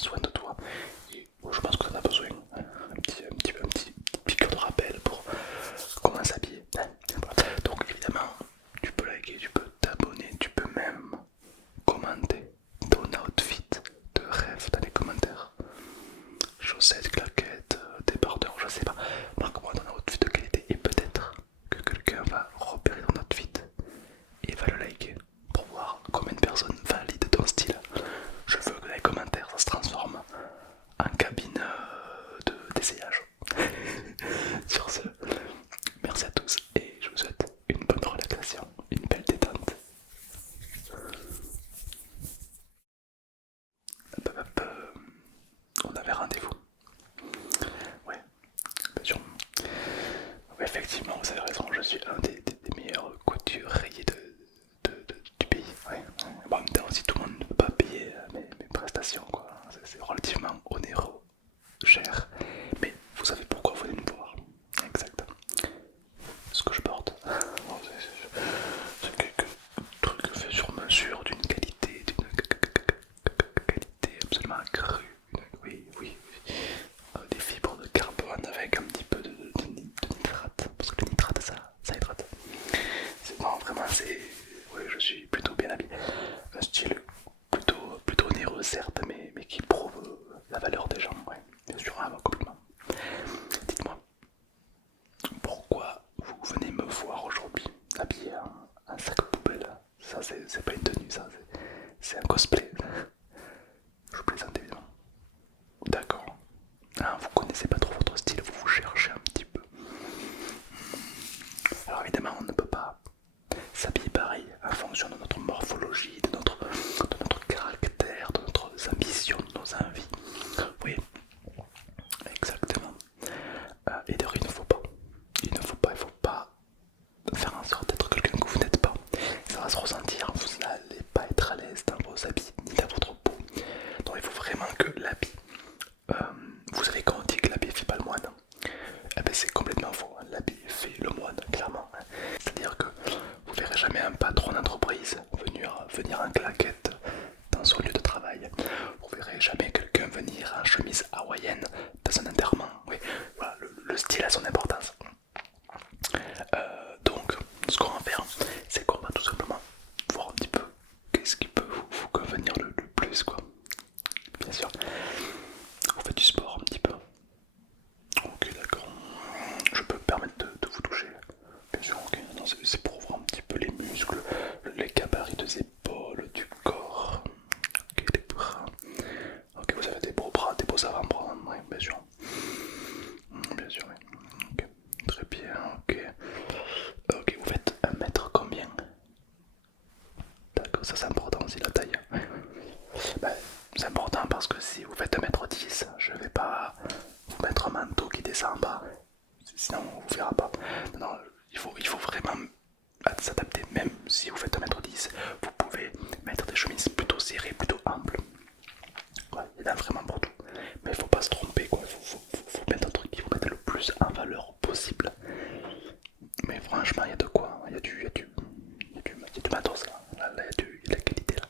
soin de toi. Et bon, je pense que tu en as besoin, hein. Un petit piqûre de rappel pour comment s'habiller, hein. Voilà. Donc évidemment, tu peux liker, tu peux t'abonner, tu peux même commenter ton outfit de rêve dans les commentaires. Chaussettes, claquettes, débardeurs, je sais pas. Marque-moi ton outfit de qualité et peut-être que quelqu'un va repérer ton outfit et va le liker pour voir combien de personnes valident ton style. Je veux que dans les commentaires ça se transforme en cabine d'essayage. Sur ce, merci à tous et je vous souhaite une bonne relaxation, une belle détente. Hop, hop, on avait rendez-vous. Ouais, bien sûr. Ouais, effectivement, vous avez raison, je suis un des meilleurs couturiers du pays. Ouais. Bon, en même temps, si tout le monde ne peut pas payer mes prestations, quoi. C'est relativement onéreux, cher. Mais vous savez pourquoi vous venez me voir. Exact. Ce que je porte, bon, c'est quelques trucs faits sur mesure, d'une qualité absolument accrue. Oui, oui, oui. Des fibres de carbone avec un petit peu de nitrate, parce que le nitrate ça hydrate. Non, vraiment, c'est. Oui, je suis plutôt bien habillé. Un style plutôt onéreux, certes, mais qui prouve la valeur des gens, ouais. Bien sûr, ah, bah, complètement. Dites-moi, pourquoi vous venez me voir aujourd'hui habillé en sac poubelle? Ça, c'est pas une tenue, ça, c'est un cosplay. Je plaisante évidemment. D'accord. Ah, vous connaissez pas trop votre style, vous vous cherchez un petit peu. Alors évidemment, on ne peut pas s'habiller pareil en fonction de notre morphologie, de notre caractère, de notre ambition, de nos envies. Oui, exactement. Et d'ailleurs, il ne faut pas. Il faut pas faire en sorte d'être quelqu'un que vous n'êtes pas. Ça va se ressentir, vous n'allez pas être à l'aise dans vos habits ni dans votre peau. Donc il faut vraiment que l'habit, vous savez quand on dit que l'habit fait pas le moine, eh ben c'est complètement faux, hein. L'habit fait le moine, clairement, hein. C'est-à-dire que vous verrez jamais un patron d'entreprise venir en claquette dans son lieu de travail. Vous verrez jamais quelqu'un venir en chemise hawaïenne dans un enterrement. Oui, voilà, le style a son importance. Donc, ce qu'on va faire, c'est qu'on va tout simplement voir un petit peu qu'est-ce qui peut vous convenir le plus, quoi. Bien sûr, vous faites du sport un petit peu. Ok, d'accord. Je peux me permettre de vous toucher. Bien sûr, ok. Non, c'est pour voir un petit peu les muscles, les gabarits des épaules, du corps. Ok, les bras. Ok, vous avez des beaux bras, des beaux avant-bras. Oui, bien sûr. Bien sûr, oui. Ok, très bien, ok. Ok, vous faites 1 mètre combien? D'accord, ça c'est important aussi la taille. Bah, c'est important parce que si vous faites 1 m 10, je vais pas vous mettre un manteau qui descend en bas. Sinon on vous verra pas. Non, non, il faut vraiment s'adapter. Même si vous faites 1 m 10, vous pouvez mettre des chemises plutôt serrées, plutôt amples. Ouais, il y en a vraiment pour tout. Mais il faut pas se tromper, quoi. Faut mettre un truc qui vous mette le plus en valeur possible. Mais franchement, il y a de quoi. Il y a du matos là. Là, il y a de la qualité là.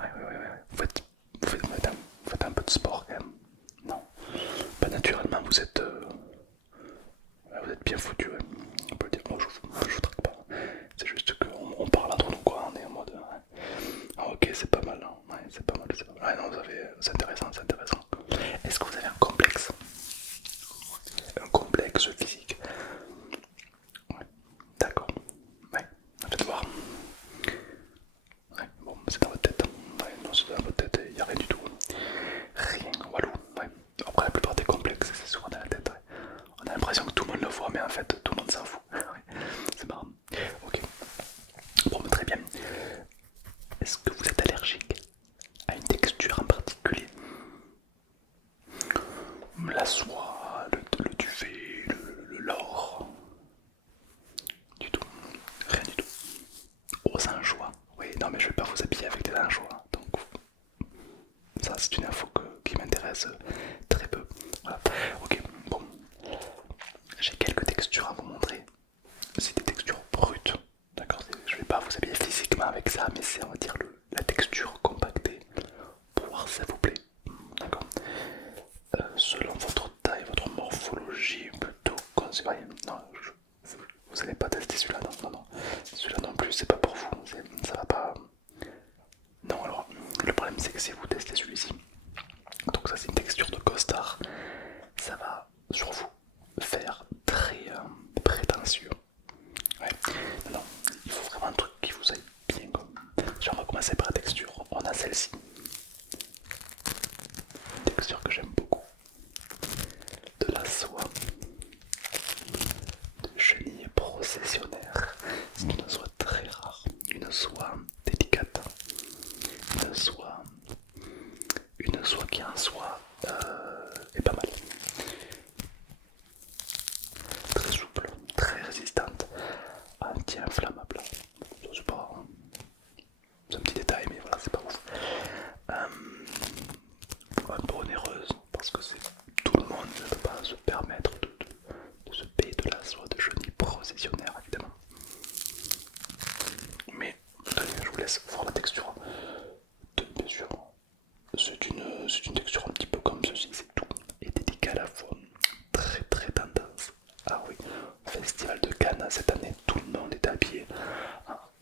Ouais, ouais, ouais, ouais. Vous faites un peu de sport quand même. Non. Pas naturellement, vous êtes bien foutu, ouais. On peut le dire. Bon, je vous traque pas. C'est juste qu'on parle entre nous, quoi. On est en mode. Ouais. Ah, ok, c'est pas mal, hein. Ouais, c'est pas mal, c'est pas mal. Ouais, non, c'est intéressant, c'est intéressant. Est-ce que vous avez un complexe? Un complexe physique? Ouais, d'accord. Ouais, faites voir. Ouais, bon, c'est dans votre tête. Ouais, non, c'est dans votre tête, il n'y a rien du tout. Rien, walou. Ouais. Après, la plupart des complexes, c'est souvent dans la tête. Ouais. On a l'impression que tout le monde le voit, mais en fait, tout le monde s'en fout. Ouais, c'est marrant. Ok, bon, très bien. Est-ce que vous êtes allergique à une texture en particulier? La soie, le duvet, le lore? Du tout, rien du tout. Aux anchois? Oui, non, mais je vais pas vous habiller avec des anchois. Donc, ça, c'est une info qui m'intéresse très peu. Voilà. Ok, bon. J'ai quelques textures à vous montrer. C'est des textures brutes. D'accord, je vais pas vous habiller physiquement avec ça, mais c'est, on va dire, la texture compactée. Pour voir si ça vous plaît. texture que j'aime beaucoup. De la soie de chenille processionnaire. C'est une soie très rare, une soie délicate, une soie, qui en soi est pas mal. Très souple, très résistante, anti-inflammable. C'est un petit détail, mais voilà, c'est pas ouf. Un peu onéreuse, parce que tout le monde ne peut pas se permettre de se payer de la soie de chenille processionnaire, évidemment. Mais je vous laisse voir la texture. Bien sûr, c'est une texture un petit peu comme ceci, c'est tout. Et délicat à la fois, très très tendance. Ah oui, au festival de Cannes cette année, tout le monde est habillé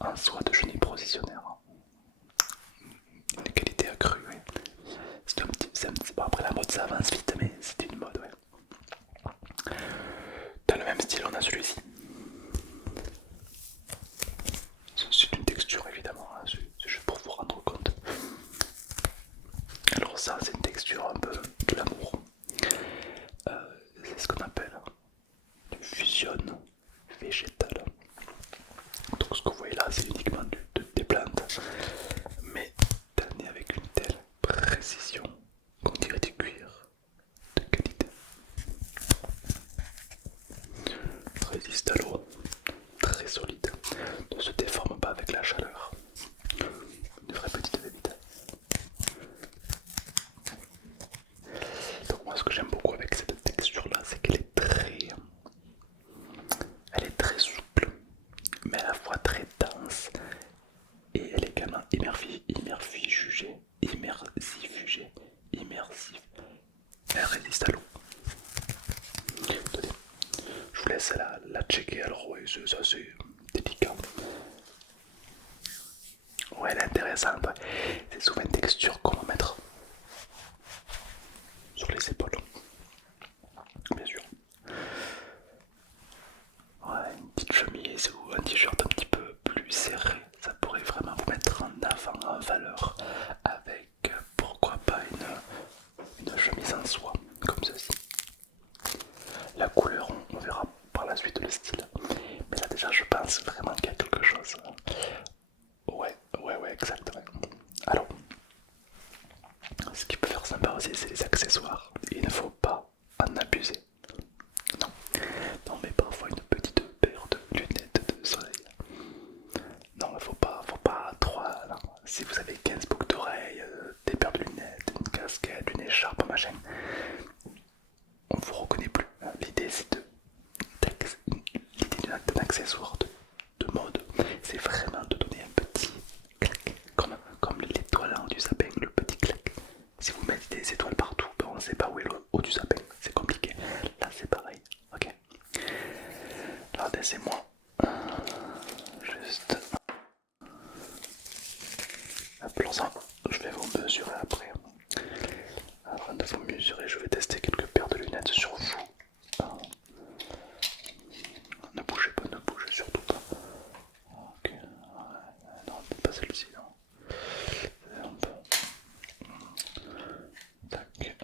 en soie de chenille processionnaire. Une qualité accrue, oui. Bon, après la mode ça avance vite, mais c'est une mode, ouais. Dans le même style, on a celui-ci. C'est une texture évidemment, hein, c'est juste pour vous rendre compte. Alors ça, c'est une texture un peu de l'amour. C'est ce qu'on appelle du fusion végétal. Donc ce que vous voyez là, c'est uniquement des plantes, mais tanné avec une telle précision qu'on dirait du cuir de qualité. Résiste à l'eau, très solide, ne se déforme pas avec la chaleur. Une vraie petite pépite. Donc moi ce que j'aime beaucoup avec cette texture là, c'est qu'elle est très souple, mais à la fois très dense, et elle est également immersif. Elle résiste à l'eau. Attendez, je vous laisse la checker. Alors oui, c'est assez délicat. Ouais, elle est intéressante. Ouais. C'est souvent une texture qu'on va mettre sur les épaules, bien sûr. Ouais, une petite chemise ou un t-shirt un petit peu plus serré, ça pourrait vraiment vous mettre en avant, en valeur, avec pourquoi pas une chemise en soie, comme ceci. La couleur, on verra par la suite le style. Mais là déjà, je pense vraiment qu'il y a quelque chose. Ouais, exactement. Alors, ce qui peut faire sympa aussi, c'est les accessoires. Il ne faut pas en abuser. Non, non, mais parfois une petite paire de lunettes de soleil. Non, faut pas trop. Non. Si vous avez 15 boucles d'oreilles, des paires de lunettes, une casquette, une écharpe, machin, on vous reconnaît plus. L'idée c'est d'un accessoire de mode, c'est vraiment de donner un petit clac, comme l'étoile du sapin, le petit clac. Si vous mettez des étoiles partout, ben on ne sait pas où est le haut du sapin, c'est compliqué. Là c'est pareil, ok. Alors laissez-moi juste ça, je vais vous mesurer après. Avant de vous mesurer, je vais tester quelques paires de lunettes sur vous. Ne bougez pas, ne bougez surtout pas. Ok, ouais, non, peut-être pas celle-ci, non. Un peu. Tac,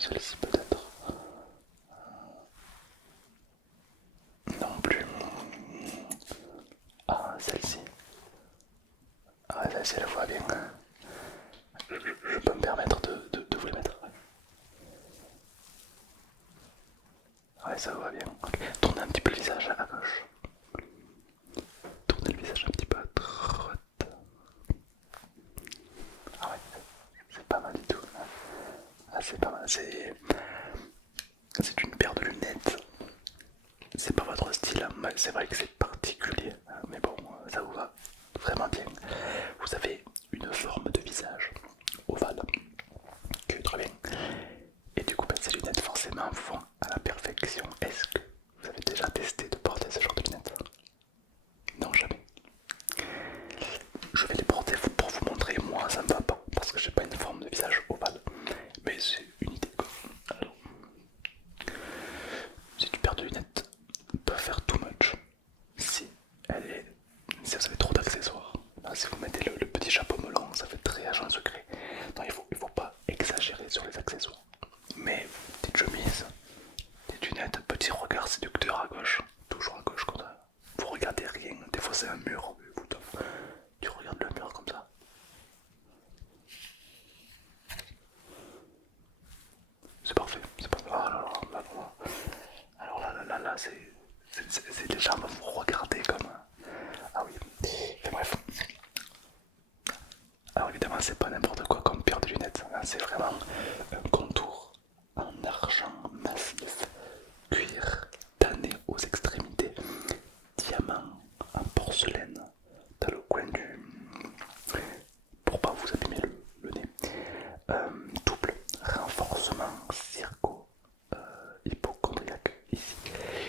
celle-ci peut-être. Non plus. Ah, celle-ci. Ah, celle-ci, elle voit bien. Je peux me permettre de vous les mettre. Ouais, ça va bien. Okay. Tournez un petit peu le visage à gauche. Tournez le visage un petit peu à droite. Ah ouais, c'est pas mal du tout. Ah, c'est pas mal. C'est une paire de lunettes. C'est pas votre style, hein. C'est vrai que c'est particulier, mais bon, ça vous va vraiment bien. Vous avez une forme de visage ovale, qui est très bien. Et du coup, ces lunettes forcément vont à la perfection. Est-ce que vous avez déjà testé de porter ce genre de lunettes? Non, jamais. Je vais les porter pour vous montrer. Moi, ça me va pas parce que j'ai pas une forme de visage ovale, mais c'est une idée quoi. Alors, si tu perds de lunettes, peut faire too much. Si si vous avez trop d'accessoires, si vous mettez le petit chapeau melon, ça fait très agent secret. Non, il faut pas exagérer sur accessoires. Mais petite chemise, des lunettes, petit regard séducteur à gauche, toujours à gauche comme ça. Vous regardez rien, des fois c'est un mur, tu regardes le mur comme ça. C'est parfait, c'est parfait. Ah là là, alors là, les gens vont vous regarder comme. Ah oui, enfin, bref. Alors évidemment, c'est pas n'importe quoi comme paire de lunettes, hein, c'est vraiment un contour en argent massif, cuir tanné aux extrémités, diamant en porcelaine dans le coin du. Pour pas vous abîmer le nez. Double renforcement circo hypochondriaque ici.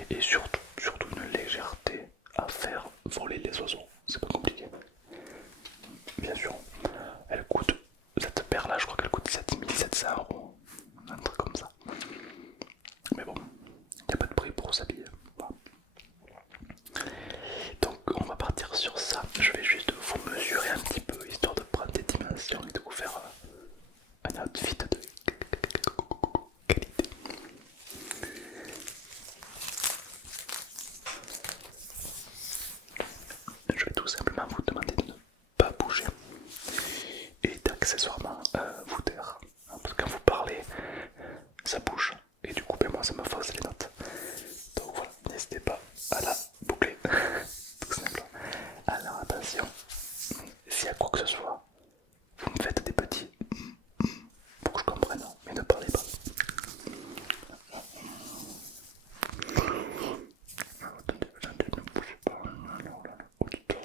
Et surtout une légèreté à faire voler les oiseaux. C'est pas compliqué. Bien sûr, elle coûte, cette paire là je crois qu'elle coûte 7700 €, un truc comme ça. Mais bon, il n'y a pas de prix pour s'habiller. Voilà. Donc on va partir sur ça. Je vais juste vous mesurer un petit peu histoire de prendre des dimensions et de vous faire un outfit de qualité. Je vais tout simplement vous demander de ne pas bouger et d'accessoirement vous taire. Parce que quand vous parlez, ça bouge et du coup ben, moi ça me fausse les notes. Donc voilà, n'hésitez pas à la boucler. Tout simple. Alors attention, s'il y a quoi que ce soit, vous me faites des petits pour que je comprenne, mais ne parlez pas. Attendez, ne bougez pas. Alors là, auditeur,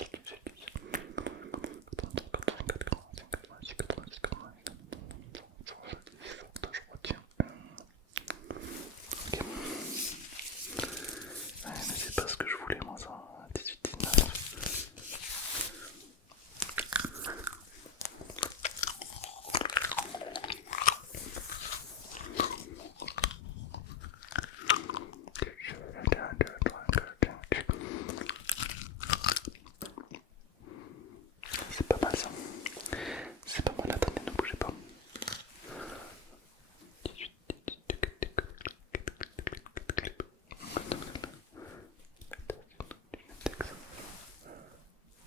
je retiens. Ok. Ouais, mais c'est pas ce que je voulais moi ça. 18, 19. C'est pas mal ça. C'est pas mal, attendez, ne bougez pas.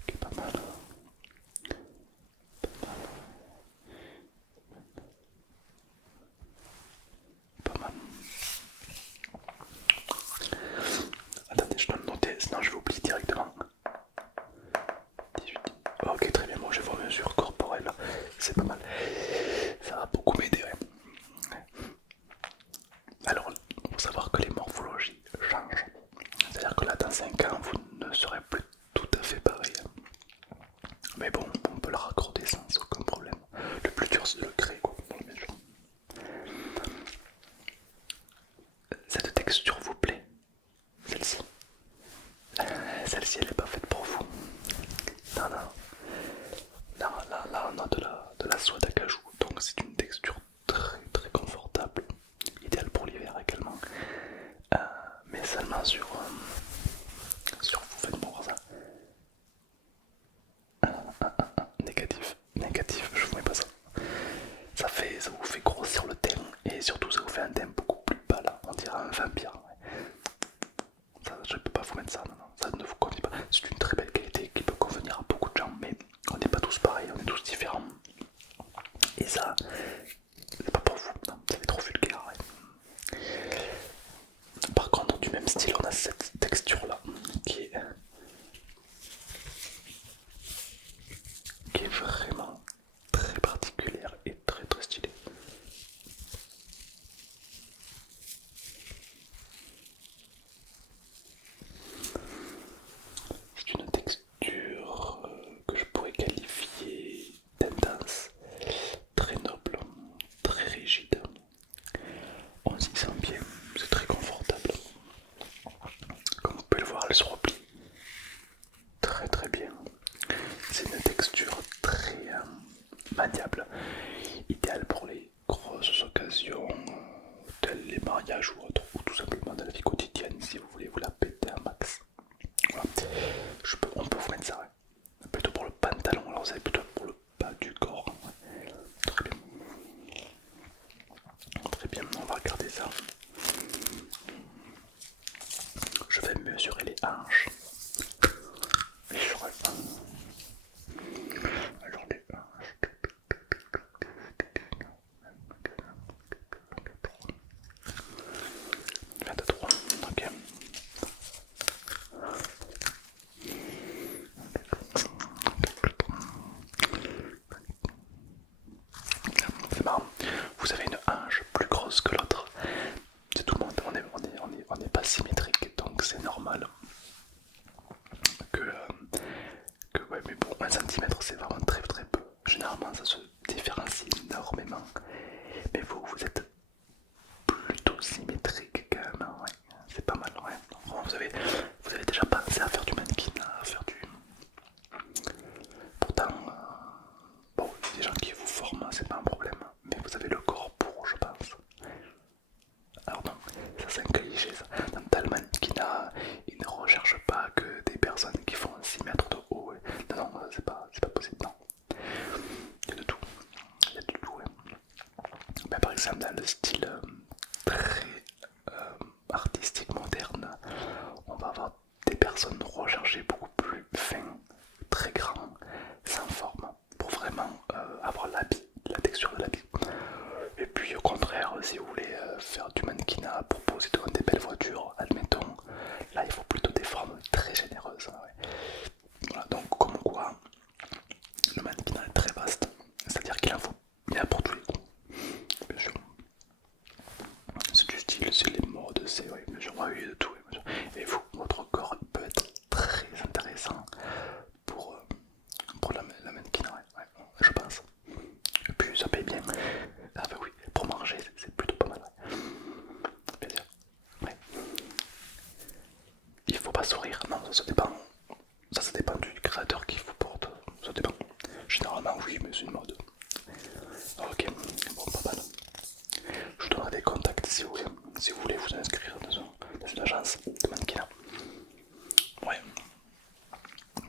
Ok, pas mal. Pas mal. Attendez, je dois le noter, sinon je vais oublier directement. 18. Ok, très bien, moi j'ai vos mesures corporelles, c'est pas mal. Ça va beaucoup m'aider. Ouais. Alors, il faut savoir que les morphologies changent. C'est-à-dire que là, dans 5 ans, vous ne serez plus tout à fait pareil. Mais bon, on peut le raccorder sans aucun problème. Le plus dur, c'est de le créer, quoi. Donc, bien sûr. Cette texture vous plaît? Celle-ci? Celle-ci, elle n'est pas faite pour vous. Non, non. Là, on a de la soie d'acajou. Donc, c'est une texture très très confortable. Idéale pour l'hiver également. Mais seulement sur vous, faites-moi voir ça. Négatif, je vous mets pas ça. Ça vous fait grossir le teint et surtout ça vous fait un teint beaucoup plus pâle, on dirait un vampire. Ouais. Ça, je peux pas vous mettre ça, non, ça ne vous convient pas. C'est une très belle qualité qui peut convenir à beaucoup de gens, mais on n'est pas tous pareils, on est tous différents. Et ça, c'est pas pour vous, non, c'est trop vulgaire. Ouais. Par contre, du même style, on a cette texture là qui est vraiment très particulière et très très stylée. C'est une texture que je pourrais qualifier d'intense, très noble, très rigide. On s'y sent bien, c'est très confortable. regardez ça. Je vais mesurer les hanches. Alors les hanches. 23, ok. C'est marrant, vous avez une hanche plus grosse que l'autre. C'est tout le monde, on n'est pas symétrique, donc c'est normal que, ouais, mais bon, 1 cm c'est vraiment très très peu. Généralement ça se différencie énormément. Mais vous êtes plutôt symétrique quand même, hein, ouais. C'est pas mal, ouais. Vraiment, vous avez déjà pensé à faire du mannequin, à faire du... Pourtant, bon, il y a des gens qui vous forment, c'est pas un problème, mais vous avez le corps pour, je pense. Alors non, ça c'est un cliché ça. Dans le mannequinat, ils ne recherchent pas que des personnes qui font 6 mètres de haut. Ouais. Non, non, c'est pas possible, non. Il y a de tout. Il y a de tout, ouais. Ben, par exemple, dans le style très artistique moderne, on va avoir des personnes recherchées beaucoup plus fins, très grands, sans forme, pour vraiment avoir l'habit, la texture de l'habit. Et puis au contraire, si vous voulez faire du mannequinat pour poser devant des belles voitures, admettons, là il faut plutôt des formes très généreuses. Ouais. Voilà, donc comme quoi, le mannequinat est très vaste, c'est-à-dire qu'il en faut, il y en a pour tous les goûts, bien sûr. C'est du style, c'est les modes, c'est oui, bien sûr, oui, de tout. Bien sûr. Et vous, votre corps il peut être très intéressant pour la mannequinat, ouais, ouais, je pense. Et puis ça paye bien. Ah bah oui, pour manger, c'est plutôt pas mal. Ouais. Bien sûr. Ouais. Il faut pas sourire, non, ça dépend. Ça dépend du créateur qui vous porte. Ça dépend. Généralement oui, mais c'est une mode. Ok, bon, pas mal. Je vous donnerai des contacts si vous voulez vous inscrire dans une agence de mannequinat. Ouais,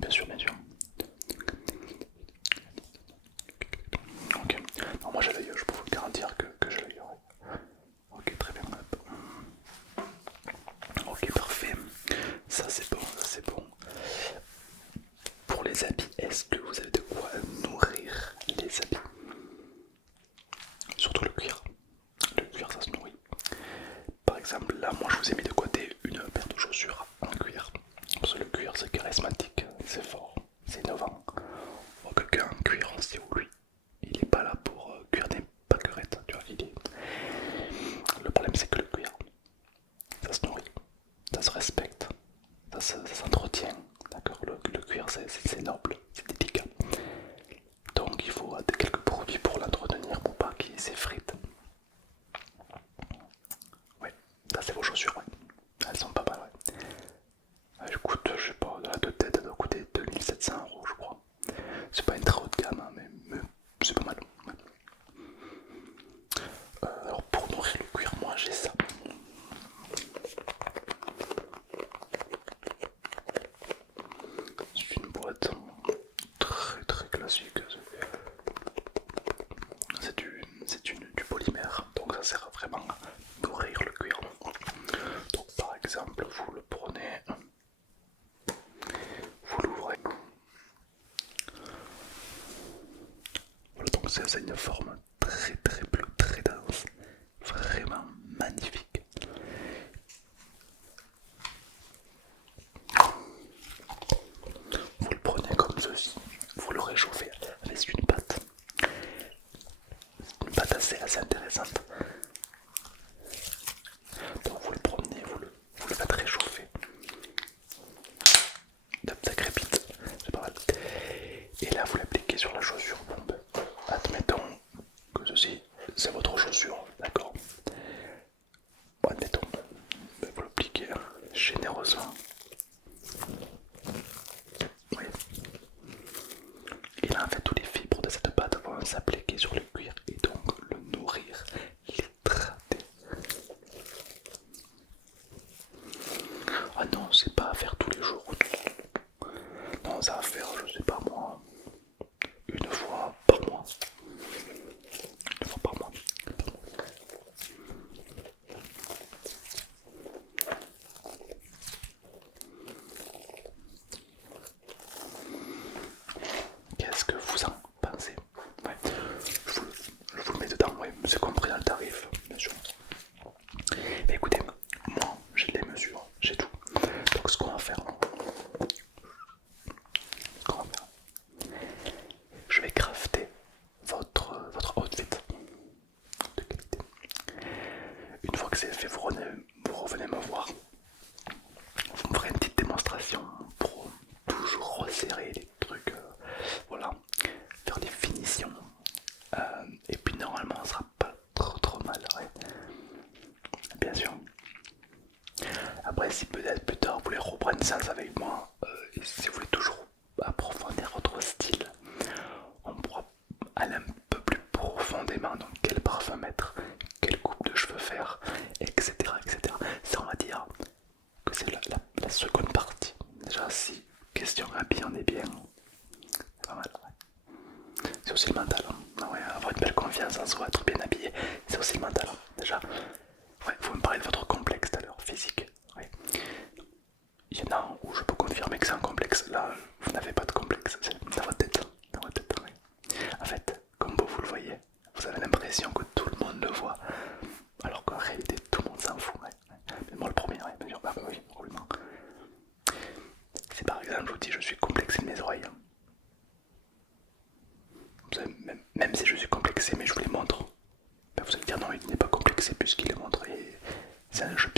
bien sûr, bien sûr. Ok, non, moi j'ai l'œil, je peux vous garantir que je l'œil. Ok, très bien. Ok, parfait. Ça c'est bon, ça c'est bon. Pour les habits, est-ce que vous avez de quoi nourrir les habits? Surtout le cuir. Le cuir ça se nourrit. Par exemple, là, moi je vous ai mis de côté une paire de chaussures en cuir. Parce que le cuir c'est charismatique, c'est fort, c'est innovant. Bon, quelqu'un en cuir, c'est où lui? Il est pas là pour cuire des pâquerettes, tu vois. Le problème c'est que le cuir, ça se nourrit, ça se respecte, ça s'entretient. D'accord, le cuir c'est noble, c'est délicat. Donc il faut quelques produits pour l'entretenir pour pas qu'il s'effrite. Ouais, ça c'est vos chaussures, ouais. Elles sont pas mal, ouais. Elles coûtent, je sais pas, de tête, elles doivent coûter 2 700 € je crois. C'est pas une très haute gamme, hein, mais c'est pas mal. Ouais. Alors pour nourrir le cuir, moi j'ai ça. C'est une boîte très très classique. C'est du polymère, donc ça sert vraiment à nourrir le cuir. Donc par exemple, vous le prenez, vous l'ouvrez. Voilà, donc c'est une forme très très bleue, très dense, vraiment magnifique. Vous le prenez comme ceci, vous le réchauffez avec une pâte assez intéressante. Donc vous le prenez, vous le faites réchauffer. Ça crépite, c'est pas mal. Et là vous l'appliquez sur la chaussure. Bon, ben, admettons que ceci c'est votre chaussure, d'accord. Bon, admettons, ben, vous l'appliquez généreusement. Oui. Et là en fait tous les fibres de cette pâte vont s'appliquer sur le cuir et donc le nourrir, l'hydrater. Ah non, c'est pas à faire tous les jours. Non, ça va faire, je sais pas moi, une fois par mois. Une fois par mois. c'est fait, vous revenez me voir. Vous me ferez une petite démonstration pour toujours resserrer les trucs, voilà, faire des finitions. Et puis normalement on sera pas trop mal, ouais. Bien sûr. Après si peut-être plus tard vous voulez reprendre séance avec moi, et si vous voulez toujours approfondir votre style, on pourra aller un peu plus profondément dans quel parfum mettre, quelle coupe de cheveux faire, etc. etc. Ça on va dire que c'est la seconde partie. Déjà si question habillée on est bien, c'est pas mal. Ouais. C'est aussi le mental, hein. Ah ouais, avoir une belle confiance en soi, être bien habillé, c'est aussi le mental, hein. Déjà, ouais, vous me parlez de votre complexe tout à l'heure, physique. Ouais. Il y en a un où je peux confirmer que c'est un complexe. Là, vous n'avez pas de complexe, c'est dans votre tête. Dans votre tête, ouais. En fait, comme vous le voyez, vous avez l'impression que tout le monde le voit, alors qu'en réalité, tout le monde s'en fout. Ouais. Mais moi, le premier, ouais, bien sûr, bah oui, probablement. Si par exemple, je vous dis, je suis complexé de mes oreilles, vous savez, même si je suis complexé, mais je vous les montre, ben vous allez dire non, il n'est pas complexé puisqu'il les montre. Et c'est un jeu